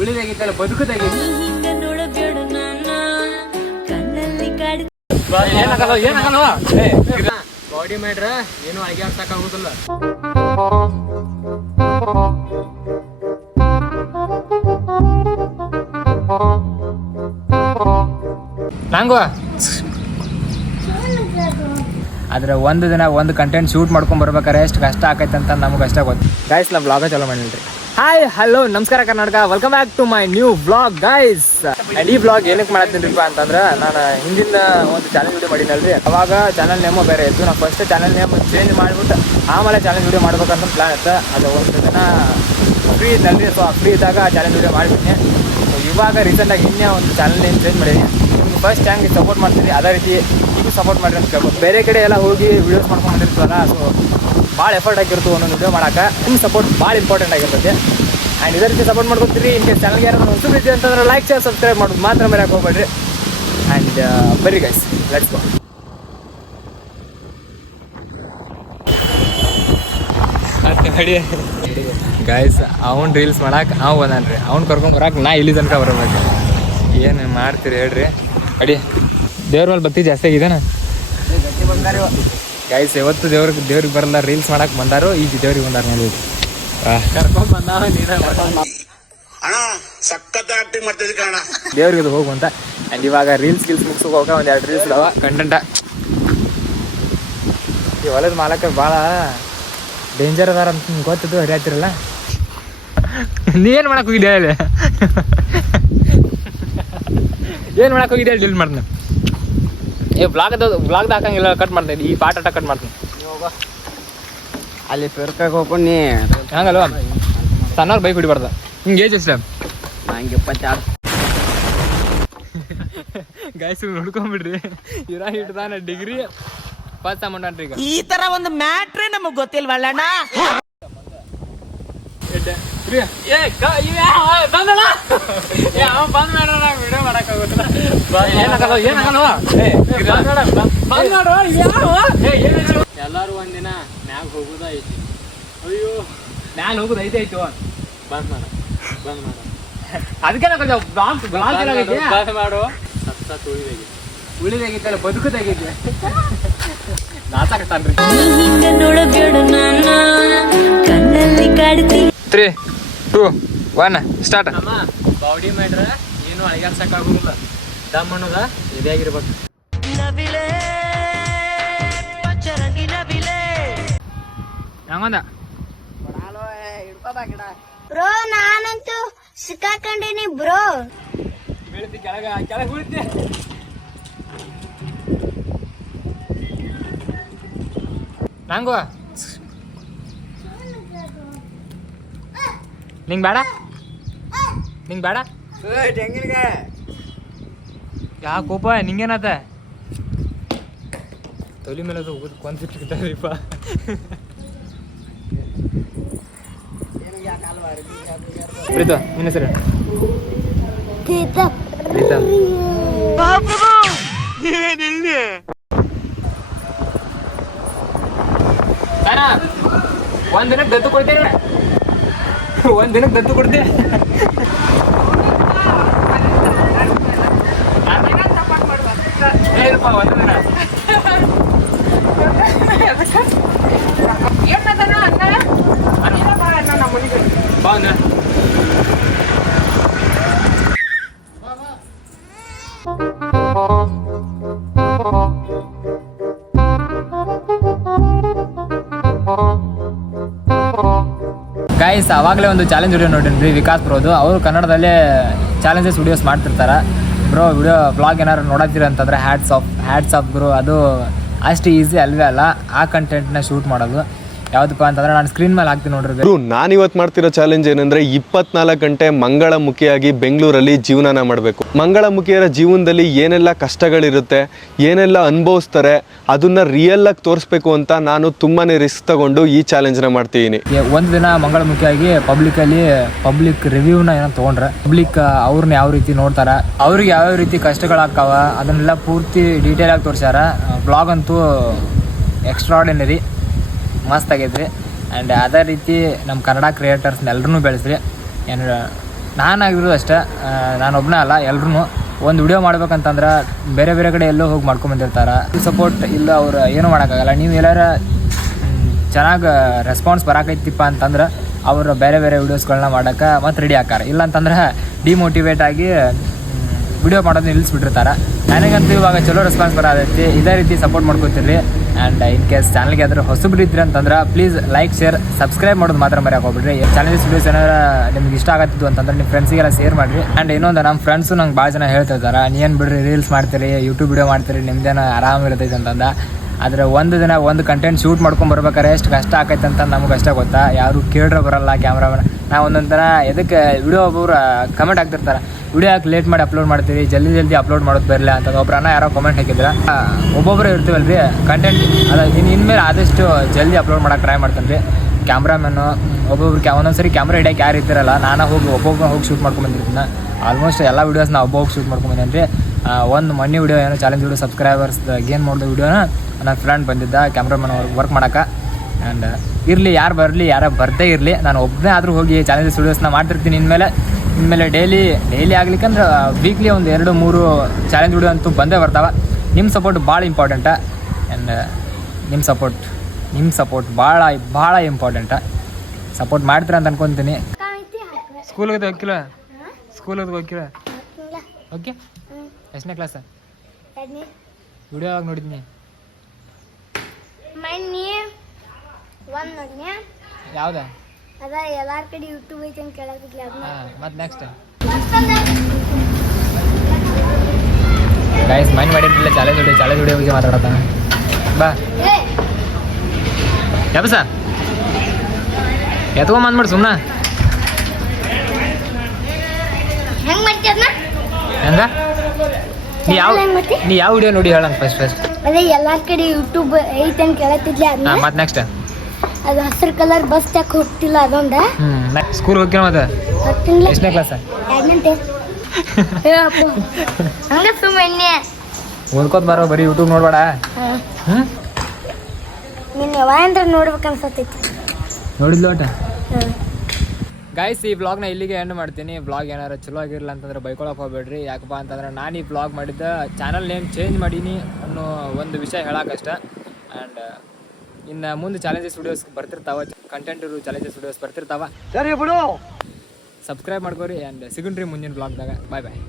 ಉಳಿದಾಗಿತ್ತಲ್ಲ ಬದುಕದಾಗಿತ್ತು. Body ಮಾಡ್ರ ಏನು ಅಡಿಗೆ ಆಡ್ಸಕ್ಕಾಗುದಿಲ್ಲ. ನಂಗು ಆದ್ರೆ ಒಂದು ದಿನ ಒಂದು ಕಂಟೆಂಟ್ ಶೂಟ್ ಮಾಡ್ಕೊಂಡ್ ಬರ್ಬೇಕಾರೆ ಎಷ್ಟು ಕಷ್ಟ ಆಕೈತೆ ಅಂತ ನಮ್ಗೆ ಅಷ್ಟೇ ಗೊತ್ತು. ಗೈಸ್ ನಾ ಬ್ಲಾಗ ಚಾಲೂ ಮಾಡಿಲ್ರಿ. ಹಾಯ್ ಹಲೋ ನಮಸ್ಕಾರ Karnataka, welcome back to my new blog guys. And ಈ ಬ್ಲಾಗ್ ಏನಕ್ಕೆ ಮಾಡತ್ತೀನಿಪ್ಪ ಅಂತಂದ್ರೆ, ನಾನು ಹಿಂದಿನ ಒಂದು ಚಾನಲ್ ವಿಡಿಯೋ ಮಾಡಿನಲ್ರಿ, ಅವಾಗ ಚಾನಲ್ ನೇಮು ಬೇರೆ ಇತ್ತು. ನಾನು ಫಸ್ಟ್ ಚಾನಲ್ ನೇಮ್ ಚೇಂಜ್ ಮಾಡಿಬಿಟ್ಟು ಆಮೇಲೆ ಚಾನಲ್ ವಿಡಿಯೋ ಮಾಡ್ಬೇಕಂತ ಪ್ಲಾನ್ ಇತ್ತು. ಅದು ಒಂದು ದಿನ ಫ್ರೀ ಇದ್ದಲ್ರಿ, ಸೊ ಫ್ರೀ ಇದ್ದಾಗ ಆ ಚಾನಲ್ ವಿಡಿಯೋ ಮಾಡಿಬಿಟ್ಟೆ. ಸೊ ಇವಾಗ ರೀಸೆಂಟಾಗಿ ಇನ್ನೇ ಒಂದು ಚಾನಲ್ ನೇಮ್ ಚೇಂಜ್ ಮಾಡೀನಿ. ನಿಮ್ಗೆ ಫಸ್ಟ್ ಹೆಂಗೆ ಸಪೋರ್ಟ್ ಮಾಡ್ತೀರಿ ಅದೇ ರೀತಿ ಈಗ ಸಪೋರ್ಟ್ ಮಾಡಿರಿ ಅಂತ ಕೇಳ್ಬೋದು. ಬೇರೆ ಕಡೆ ಎಲ್ಲ ಹೋಗಿ ವೀಡಿಯೋಸ್ ಮಾಡ್ಕೊಂಡು ಬಂದಿರ್ತೀವಲ್ಲ, ಸೊ ಭಾಳ ಎಫರ್ಟ್ ಆಗಿರ್ತು ಒಂದೊಂದು ವಿಡಿಯೋ ಮಾಡೋಕೆ. ನಿಮ್ಮ ಸಪೋರ್ಟ್ ಭಾಳ ಇಂಪಾರ್ಟೆಂಟ್ ಆಗಿರ್ತೈತೆ. ಆ್ಯಂಡ್ ಇದೇ ರೀತಿ ಸಪೋರ್ಟ್ ಮಾಡ್ಕೊತೀರಿ. ಇನ್ಕೇಸ್ ಚಾನಲ್ಗೆ ಯಾರು ಹೊಸಬ್ರು ಇದ್ದೀವಿ ಅಂತಂದ್ರೆ ಲೈಕ್ ಶೇರ್ ಸಬ್ಸ್ಕ್ರೈಬ್ ಮಾಡೋದು ಮಾತ್ರ ಮರೆಯೋಕೆ ಹೋಗ್ಬೇಡ್ರಿ. ಆ್ಯಂಡ್ ಬರ್ರಿ ಗೈಸ್, ಲೆಟ್ಸ್ ಗೋ. ನೋಡಿ ಗೈಸ್, ಅವ್ನು ರೀಲ್ಸ್ ಮಾಡಕ್ಕೆ ಅವ್ನು ಬಂದಾನ್ರಿ. ಅವ್ನು ಕರ್ಕೊಂಬರಕ್ಕೆ ನಾ ಇಲ್ಲಿ ತನಕ ಬರಬೇಕು. ಏನು ಮಾಡ್ತೀರಿ ಹೇಳ್ರಿ. ಅಡಿ ದೇವ್ರ ಮೇಲೆ ಬತ್ತಿ ಜಾಸ್ತಿ ಆಗಿದೇನ ಗೈಸ್. ಯಾವತ್ತು ದೇವ್ರಿಗೆ ಬರಲ್ಲ, ರೀಲ್ಸ್ ಮಾಡಕ್ಕೆ ಬಂದಾರು. ಈಗ ದೇವ್ರಿಗೆ ಬಂದಾರ ನೋಡಿ, ಕರ್ಕೊಂಡ್ ಬಂದಾವ. ದೇವ್ರಿಗೆ ಹೋಗು ಅಂತ. ಆ್ಯಂಡ್ ಇವಾಗ ರೀಲ್ಸ್ ಮುಗಿಸೋಕೆ ಹೋಗ ಒಂದು 2 ರೀಲ್ಸ್ ಅದಾವ ಕಂಟೆಂಟ. ಈ ಹೊಲದ ಮಾಲಕ ಭಾಳ ಡೇಂಜರ್ ಅದಾರ ಅಂತ ನಿಮ್ಗೆ ಗೊತ್ತಿದ್ದು ಹರಿಯಾತಿರಲ್ಲ. ನೀವೇನು ಮಾಡಕ್ಕೆ ಹೋಗಿದ್ದೆ ಹೇಳಿ, ಏನು ಮಾಡಕ್ಕೆ ಹೋಗಿದ್ದೆ ಹೇಳಿ. ಡೀಲ್ ಮಾಡ್ತೀನಿ. ಬ್ಲಾಗ್ದ ಹಾಕಂಗಿಲ್ಲ, ಕಟ್ ಮಾಡ್ತೀನಿ. ಈ ಪಾಠ ಕಟ್ ಮಾಡ್ತೀನಿ. ಅಲ್ಲಿ ಪೆರ್ಕಾಗ ಹೋಗ್ಕೊಂಡು ಹಂಗಲ್ವ, ಸಣ್ಣವ್ರು ಬೈಕ್ ಹೊಡಿಬಾರ್ದು. ಹಿಂಗೆ ಏಜ್ ಎಷ್ಟು? ನಂಗೆ 26. ಗಾಯ್ಸ್ ನೋಡ್ಕೊಂಬಿಡ್ರಿ, ಇರ ಹಿಡ್ದಾನ ಡಿಗ್ರಿ ಪಾಸ್ ಮಾಡಣ್ರಿ. ಈಗ ಈ ತರ ಒಂದು ಮ್ಯಾಟ್ರೇ ನಮಗ್ ಗೊತ್ತಿಲ್ವಲ್ಲಣ್ಣ. ಎಲ್ಲಾರು ಒಂದಿನ ಮ್ಯಾಗ ಹೋಗುದ ಐತಿ. ಅಯ್ಯೋ ಮ್ಯಾಲ ಹೋಗುದ ಐತಿ ಬಂದ್ ಮಾಡ ಅದಕ್ಕೆ ಬಂದ್ ಮಾಡು. ಸತ್ತ ಉಳಿದಾಗಿತ್ತಲ್ಲ ಬದುಕದಾಗೈತಿ. ನಾತಾಕತ್ತಾನ್ರಿ. 3, 2, 1 ಸ್ಟಾರ್ಟ್. ಅಮ್ಮ ಬಾಡಿ ಮಾಡ್ರ ಏನು ಅಳಿಗಾಡ್ಸಕ್ಕಾಗುದಿಲ್ಲ. ದಮ್ ಅನ್ನೋದ ಇದೇ ಆಗಿರ್ಬೇಕು. ಹಂಗಂದ ಬ್ರೋ, ನಾನಂತೂ ಸಿಕ್ಕಾಕೊಂಡಿನಿ ಬ್ರೋ. ಬೀಳ್ತಿ ಕೆಳಗೆ ಬೀಳ್ತಿ. ನಂಗು ನಿಂಗೆ ಬೇಡ, ನಿಂಗೆ ಬೇಡ. ಯಾಕೋಪ ನಿಂಗೇನಾತ? ತೊಲಿ ಮೇಲೆ ಅದು ಹೋಗುದು ಕೊಂತಿರ್ತಾರಿಪ್ಪ. ಪ್ರೀತ ನಿನ್ನ ಹೆಸರು? ಒಂದ್ ದಿನಕ್ಕೆ ದತ್ತು ಕೊಡ್ತೇನೆ, ಒಂದ್ ದಿನಕ್ಕೆ ದತ್ತು ಕೊಡ್ತೇನೆ. ಏನಪ್ಪ ಒಂದು ದಿನ ಬಾ ಅಂದ. ಗೈಸ್ ಆವಾಗಲೇ ಒಂದು ಚಾಲೆಂಜ್ ವಿಡಿಯೋ ನೋಡಿದ್ರಿ ವಿಕಾಸ್ ಬ್ರೋದು. ಅವರು ಕನ್ನಡದಲ್ಲೇ ಚಾಲೆಂಜಸ್ ವಿಡಿಯೋಸ್ ಮಾಡ್ತಿರ್ತಾರೆ. ಬ್ರೋ ವಿಡಿಯೋ ಬ್ಲಾಗ್ ಏನಾದ್ರು ನೋಡತ್ತೀರ ಅಂತಂದರೆ ಹ್ಯಾಟ್ಸ್ ಆಫ್ ಬ್ರೋ. ಅದು ಅಷ್ಟು ಈಸಿ ಅಲ್ವೇ ಅಲ್ಲ ಆ ಕಂಟೆಂಟ್ನ ಶೂಟ್ ಮಾಡೋದು. ಯಾವುದಪ್ಪ ಅಂತಂದ್ರೆ ನಾನು ಸ್ಕ್ರೀನ್ ಮೇಲೆ ಹಾಕ್ತೀನಿ ನೋಡ್ರಿ. ನಾನು ಇವತ್ತು ಮಾಡ್ತಿರೋ ಚಾಲೆಂಜ್ ಏನಂದ್ರೆ 24 ಗಂಟೆ ಮಂಗಳಮುಖಿಯಾಗಿ ಬೆಂಗಳೂರಲ್ಲಿ ಜೀವನನ ಮಾಡಬೇಕು. ಮಂಗಳಮುಖಿಯರ ಜೀವನದಲ್ಲಿ ಏನೆಲ್ಲ ಕಷ್ಟಗಳಿರುತ್ತೆ, ಏನೆಲ್ಲ ಅನುಭವಿಸ್ತಾರೆ, ಅದನ್ನ ರಿಯಲ್ ಆಗಿ ತೋರಿಸ್ಬೇಕು ಅಂತ ನಾನು ತುಂಬಾನೇ ರಿಸ್ಕ್ ತಗೊಂಡು ಈ ಚಾಲೆಂಜ್ನ ಮಾಡ್ತಿದ್ದೀನಿ. ಒಂದು ದಿನ ಮಂಗಳಮುಖಿಯಾಗಿ ಪಬ್ಲಿಕ್ ರಿವ್ಯೂನ ಏನೋ ತೊಗೊಂಡ್ರೆ, ಪಬ್ಲಿಕ್ ಅವ್ರನ್ನ ಯಾವ ರೀತಿ ನೋಡ್ತಾರೆ, ಅವ್ರಿಗೆ ಯಾವ್ಯಾವ ರೀತಿ ಕಷ್ಟಗಳಾಗ್ತಾವ ಅದನ್ನೆಲ್ಲ ಪೂರ್ತಿ ಡೀಟೇಲ್ ಆಗಿ ತೋರಿಸ್ಯಾರ. ಬ್ಲಾಗ್ ಅಂತೂ ಎಕ್ಸ್ಟ್ರಾರ್ಡಿನರಿ ಮಸ್ತ್ ಆಗೈತ್ರಿ. ಆ್ಯಂಡ್ ಅದೇ ರೀತಿ ನಮ್ಮ ಕನ್ನಡ ಕ್ರಿಯೇಟರ್ಸ್ನ ಎಲ್ಲರೂ ಬೆಳೆಸ್ರಿ. ಏನು ನಾನಾಗಿರೋದು ಅಷ್ಟೇ, ನಾನೊಬ್ಬನೇ ಅಲ್ಲ, ಎಲ್ಲರೂ ಒಂದು ವಿಡಿಯೋ ಮಾಡ್ಬೇಕಂತಂದ್ರೆ ಬೇರೆ ಬೇರೆ ಕಡೆ ಎಲ್ಲೋ ಹೋಗಿ ಮಾಡ್ಕೊಂಬಂದಿರ್ತಾರೆ. ಸಪೋರ್ಟ್ ಇಲ್ಲ ಅವ್ರು ಏನೂ ಮಾಡೋಕ್ಕಾಗಲ್ಲ. ನೀವು ಎಲ್ಲಾರ ಚೆನ್ನಾಗಿ ರೆಸ್ಪಾನ್ಸ್ ಬರಾಕೈತಿಪ್ಪ ಅಂತಂದ್ರೆ ಅವರು ಬೇರೆ ಬೇರೆ ವೀಡಿಯೋಸ್ಗಳನ್ನ ಮಾಡೋಕ್ಕೆ ಮತ್ತೆ ರೆಡಿ ಆಕಾರ. ಇಲ್ಲ ಅಂತಂದ್ರೆ ಡಿಮೋಟಿವೇಟ್ ಆಗಿ ವಿಡಿಯೋ ಮಾಡೋದು ನಿಲ್ಲಿಸ್ಬಿಟ್ಟಿರ್ತಾರೆ. ನನಗಂತೂ ಇವಾಗ ಚಲೋ ರೆಸ್ಪಾನ್ಸ್ ಬರೋದೈತಿ. ಇದೇ ರೀತಿ ಸಪೋರ್ಟ್ ಮಾಡ್ಕೊತಿರ್ರಿ. ಆ್ಯಂಡ್ ಇನ್ ಕೇಸ್ ಚಾನಲ್ಗೆ ಯಾವ್ದಾರು ಹೊಸಬ್ರು ಇದ್ರಿ ಅಂತಂದ್ರೆ ಪ್ಲೀಸ್ ಲೈಕ್ ಶೇರ್ ಸಬ್ಸ್ಕ್ರೈಬ್ ಮಾಡೋದು ಮಾತ್ರ ಮರೆಯೋಕೆ ಹೋಗ್ಬಿಡ್ರಿ. ಚಾನಲ್ಸ್ ವೀಡಿಯೋಸ್ ಏನಾರ ನಿಮ್ಗೆ ಇಷ್ಟ ಆಗತ್ತಿದ್ದು ಅಂತಂದ್ರೆ ನಿಮ್ಮ ಫ್ರೆಂಡ್ಸಿಗೆಲ್ಲ ಶೇರ್ ಮಾಡಿರಿ. ಆ್ಯಂಡ್ ಇನ್ನೊಂದು ನಮ್ಮ ಫ್ರೆಂಡ್ಸು ನಂಗೆ ಭಾಳ ಜನ ಹೇಳ್ತಿರ್ತಾರೆ, ನೀನು ಬಿಡ್ರಿ ರೀಲ್ಸ್ ಮಾಡ್ತೀರಿ, ಯೂಟ್ಯೂಬ್ ವಿಡಿಯೋ ಮಾಡ್ತೀರಿ, ನಿಮ್ದೇನೋ ಆರಾಮಿರ್ತೈತೆ ಅಂತಂದ. ಆದರೆ ಒಂದು ದಿನ ಒಂದು ಕಂಟೆಂಟ್ ಶೂಟ್ ಮಾಡ್ಕೊಂಡು ಬರ್ಬೇಕಾದ್ರೆ ಎಷ್ಟು ಕಷ್ಟ ಆಕೈತೆ ಅಂತ ನಮ್ಗೆ ಅಷ್ಟೇ ಗೊತ್ತಾ. ಯಾರು ಕೇಳ್ರೆ ಬರೋಲ್ಲ ಕ್ಯಾಮ್ರಾಮನ್. ನಾವು ಒಂದೊಂದು ಥರ ಎದಕ್ಕೆ ವಿಡಿಯೋ ಒಬ್ಬರು ಕಮೆಂಟ್ ಹಾಕ್ತಿರ್ತಾರೆ, ವಿಡಿಯೋ ಹಾಕಿ ಲೇಟ್ ಮಾಡಿ ಅಪ್ಲೋಡ್ ಮಾಡ್ತೀವಿ, ಜಲ್ದಿ ಅಪ್ಲೋಡ್ ಮಾಡೋದು ಬರಲ್ಲ ಅಂತ ಒಬ್ಬರನ್ನ ಯಾರೋ ಕಮೆಂಟ್ ಹಾಕಿದ್ರೆ. ಒಬ್ಬೊಬ್ಬರು ಇರ್ತೀವಲ್ಲ ರೀ ಕಂಟೆಂಟ್ ಅದು ಇನ್ಮೇಲೆ ಆದಷ್ಟು ಜಲ್ದಿ ಅಪ್ಲೋಡ್ ಮಾಡೋಕೆ ಟ್ರೈ ಮಾಡ್ತಾನೆ ರೀ. ಕ್ಯಾಮ್ರಾಮನ್ನು ಒಬ್ಬೊಬ್ರು ಒಂದೊಂದು ಸರಿ ಕ್ಯಾಮ್ರಾ ಹಿಡಿಯೋಕೆ ಯಾರು ಇರ್ತಿರಲ್ಲ, ನಾನು ಒಬ್ಬೊಬ್ಬರು ಹೋಗಿ ಶೂಟ್ ಮಾಡ್ಕೊಂಬಂದಿರ್ತೀನಿ. ಆಲ್ಮೋಸ್ಟ್ ಎಲ್ಲ ವೀಡಿಯೋಸ್ನ ಒಬ್ಬ ಶೂಟ್ ಮಾಡ್ಕೊಂಬಂದೇನೆ ರೀ. ಒಂದು ಮೊನ್ನೆ ವಿಡಿಯೋ ಏನೋ ಚಾಲೆಂಜ್ ವಿಡಿಯೋ ಸಬ್ಸ್ಕ್ರೈಬರ್ಸ್ ಗೇನ್ ಮಾಡಿದ ವಿಡಿಯೋನ ನನ್ನ ಫ್ರೆಂಡ್ ಬಂದಿದ್ದ ಕ್ಯಾಮ್ರಾಮನ್ ವರ್ಕ್ ಮಾಡೋಕೆ. ಆ್ಯಂಡ್ ಇರಲಿ, ಯಾರು ಬರಲಿ, ಯಾರು ಬರ್ತೇ ಇರಲಿ, ನಾನು ಒಬ್ಬನೇ ಆದರೂ ಹೋಗಿ ಚಾಲೆಂಜಸ್ ವೀಡಿಯೋಸ್ನ ಮಾಡ್ತಿರ್ತೀನಿ. ಇನ್ಮೇಲೆ ಡೈಲಿ ಆಗ್ಲಿಕ್ಕಂದ್ರೆ ವೀಕ್ಲಿ ಒಂದು 2-3 ಚಾಲೆಂಜ್ ವಿಡಿಯೋ ಅಂತೂ ಬಂದೇ ಬರ್ತಾವೆ. ನಿಮ್ಮ ಸಪೋರ್ಟ್ ಭಾಳ ಇಂಪಾರ್ಟೆಂಟ. ಆ್ಯಂಡ್ ನಿಮ್ಮ ಸಪೋರ್ಟ್ ಭಾಳ ಇಂಪಾರ್ಟೆಂಟ. ಸಪೋರ್ಟ್ ಮಾಡ್ತೀರ ಅಂತ ಅನ್ಕೊತೀನಿ. ಸ್ಕೂಲಿಗೆ ಹೋಗಿಲ್ಲ ಓಕೆ. ಎಷ್ಟನೇ ಕ್ಲಾಸ? ವಿಡಿಯೋ ಯಾವಾಗ ನೋಡಿದ್ನಿ? ಯಾವ್ದ? ಅದ ಎಲ್ಲಾರ ಕಡೆ ಯೂಟ್ಯೂಬ್ ಐತೆ ಅಂತ ಕೇಳಾಕಿದ್ಲಿ. ಹಾಂ, ಮತ್ತು ನೆಕ್ಸ್ಟ್ ಗೈಸ್ ಮೈಂಡ್ ಮಾಡಿರ್ಲಿಲ್ಲ ಚಾಲೆಂಜ್ ವಿಡಿಯೋ ಬಗ್ಗೆ ಮಾತಾಡತ್ತಾನ. ಬಾ ಯಾಬಸ ಎತ್ಕೊಂಬಂದ್ಬಿಡು ಸುಮ್ಮನೆ. ಹೆಂಗ್ ಮಾಡ್ತೀಯನ್ನ? ಹೆಂಗ? ನೀ ಯಾವ ವಿಡಿಯೋ ನೋಡಿ ಹೇಳಂತ ಫಸ್ಟ್. ಅದೇ ಎಲ್ಲಾರ ಕಡೆ ಯೂಟ್ಯೂಬ್ ಐತೆ ಅಂತ ಕೇಳತ್ತಿದ್ಲಿ. ಹಾಂ, ಮತ್ತು ನೆಕ್ಸ್ಟ್ ಅದು ಹಸಿರು ಕಲರ್ ಬಸ್ ಯಾಕೆ ಹೋಗ್ತಿಲ್ಲ ಅದೊಂದ. ಸ್ಕೂಲ್ ಹೋಗ್ತೀರ ಮತ್ತೆ? ಎಷ್ಟನೇ ಕ್ಲಾಸ? ಹಂಗ ಸುಮ್ಮನೆ ಓದ್ಕೋತ ಬರೋ, ಬರೀ ಯೂಟ್ಯೂಬ್ ನೋಡ್ಬೇಡ. ನೀನು ಯಾವಾಗ ನೋಡ್ಬೇಕನ್ಸತ್ತೈತಿ. ನೋಡಿದ್ಲು ಒಟ್ಟ. ಗೈಸ್, ಈ ವ್ಲಾಗ್ನ ಇಲ್ಲಿಗೆ ಎಂಡ್ ಮಾಡ್ತೀನಿ. ವ್ಲಾಗ್ ಏನಾರು ಚಲೋ ಆಗಿರಲ್ಲ ಅಂತಂದ್ರೆ ಬೈಕೊಳಕ್ಕೆ ಹೋಗ್ಬೇಡ್ರಿ. ಯಾಕಪ್ಪ ಅಂತಂದ್ರೆ ನಾನು ಈ ವ್ಲಾಗ್ ಮಾಡಿದ್ದ ಚಾನಲ್ ನೇಮ್ ಚೇಂಜ್ ಮಾಡೀನಿ ಅನ್ನೋ ಒಂದು ವಿಷಯ ಹೇಳೋಕ್ಕಷ್ಟೆ. ಆ್ಯಂಡ್ ಇನ್ನು ಮುಂದೆ ಚಾಲೆಂಜಸ್ ವಿಡಿಯೋಸ್ ಬರ್ತಿರ್ತಾವೆ, ಕಂಟೆಂಟ್ ಇರೋ ಚಾಲೆಂಜಸ್ ವಿಡಿಯೋಸ್ ಬರ್ತಿರ್ತಾವೆ. ಸರಿ ಬಿಡು. ಸಬ್ಸ್ಕ್ರೈಬ್ ಮಾಡ್ಕೊರಿ. ಆ್ಯಂಡ್ ಸಿಗುಣ್ರಿ ಮುಂದಿನ ವ್ಲಾಗ್ದಾಗ. ಬಾಯ್.